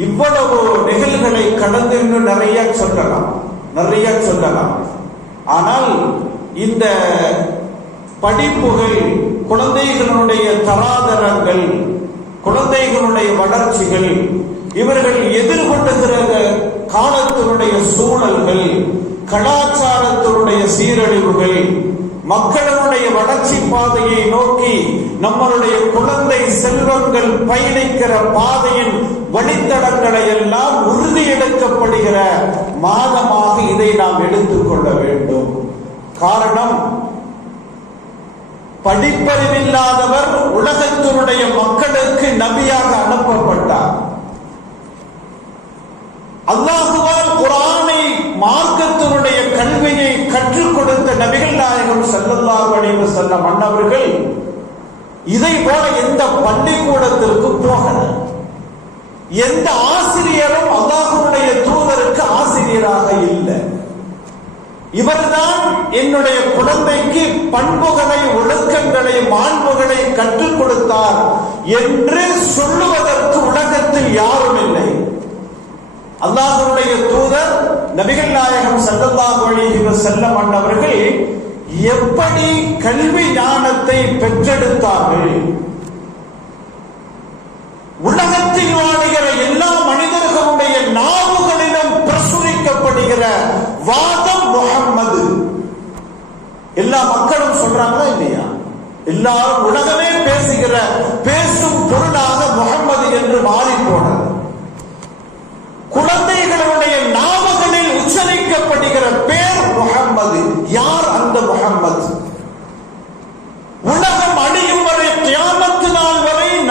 இவ்வளவு நிகழ்களை கடந்து இன்னும் நிறைய சொல்லலாம். நிறைய சொல்லலாம். ஆனால் இந்த படிப்புகள் குழந்தைகளுடைய தராதரங்கள் குழந்தைகளுடைய வளர்ச்சிகள் இவர்கள் எதிர்கொண்டுகிற காலத்தினுடைய சூழல்கள் கலாச்சாரத்தினுடைய சீரழிவுகள் மக்களுடைய வளர்ச்சி பாதையை நோக்கி நம்மளுடைய குழந்தை செல்வங்கள் பயணிக்கிற பாதையின் வழித்தடங்களை எல்லாம் உறுதி எடுக்கப்படுகிற மாதமாக இதை நாம் எடுத்துக்கொள்ள வேண்டும். காரணம் படிப்பறிவில்லாதவர் உலகத்தினுடைய மக்களுக்கு நபியாக அனுப்ப நபிகள் நாயகம் ஸல்லல்லாஹு அலைஹி செல்ல மன்னவர்கள் இதை போல எந்த பள்ளிக்கூடத்திற்கு போகல. எந்த ஆசிரியரும் அல்லாஹுடைய தூதருக்கு ஆசிரியராக இல்லை. இவர்தான் என்னுடைய குழந்தைக்கு பண்புகளை ஒழுக்கங்களை மாண்புகளை கற்றுக் கொடுத்தார் என்று சொல்லுவதற்கு உலகத்தில் யாரும் இல்லை. அல்லாஹனுடைய தூதர் நபிகள் நாயகம் ஸல்லல்லாஹு அலைஹி வஸல்லம் அன்னவர்கள் எப்படி கல்வி ஞானத்தை பெற்றெடுத்தார்கள்? உலகத்தில் வாழ்கிற எல்லா மனிதர்களுடைய நாவுகளிடம் பிரசுரிக்கப்படுகிற வாதம் முகம்மது எல்லா மக்களும் சொல்றாங்களா இல்லையா? எல்லாரும் உலகமே பேசுகிற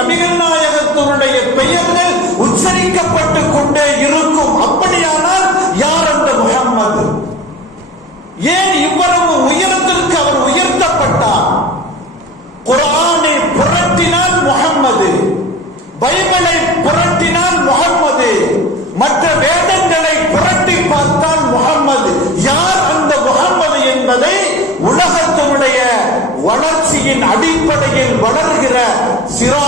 நபிகள் நாயகத்தினுடைய பெயர்கள் உச்சரிக்கப்பட்டு கொண்டே இருக்கும். அப்படியானால் யார் அந்த முகம்மது? ஏன் இவ்வளவு உயரத்திற்கு அவர் உயர்த்தப்பட்டார்? குரானை புரட்டினால் முகம்மது பைபிளை புரட்டினால் முகம்மது மற்ற வேதங்களை புரட்டி பார்த்தால் முகம்மது. யார் அந்த முகம்மது என்பதை உலகத்தினுடைய வளர்ச்சியின் அடிப்படையில் வளர்கிற சிறார்கள்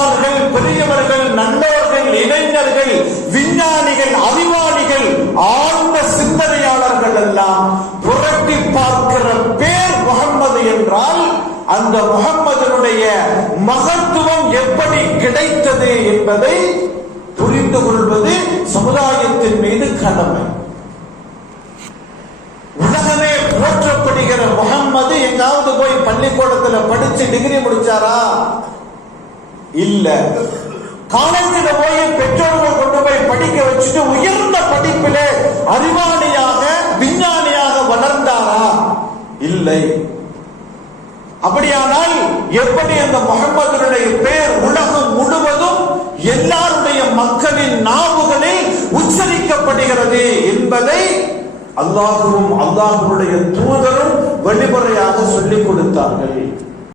பெரியவர்கள் நல்லவர்கள் இளைஞர்கள் விஞ்ஞானிகள் அறிவாளிகள் ஆழ்ந்த சிந்தனையாளர்கள் எல்லாம் புரட்டி பார்க்கிற பேர் முகம்மது என்றால் அந்த முகம்மதனுடைய மகத்துவம் எப்படி கிடைத்தது என்பதை புரிந்து கொள்வது சமுதாயத்தின் மீது கடமை. உலகமே போற்றப்படுகிற முகம்மது எங்காவது போய் பள்ளிக்கூடத்துல படிச்சு டிகிரி முடிச்சாரா? இல்ல. காலேஜில் போய் பெற்றோர்கள் கொண்டு போய் படிக்க வச்சுட்டு உயர்ந்த படிப்பிலே அறிவாளியாக விஞ்ஞானியாக வளர்ந்தாரா? இல்லை. அப்படியானால் எப்படி அந்த முகமதுடைய பெயர் உலகம் முழுவதும் எல்லாருடைய மக்களின் நாவுகளில் உச்சரிக்கப்படுகிறது என்பதை அல்லாஹுவும் அல்லாஹுடைய தூதரும் வழிமுறையாக சொல்லிக் கொடுத்தார்கள்.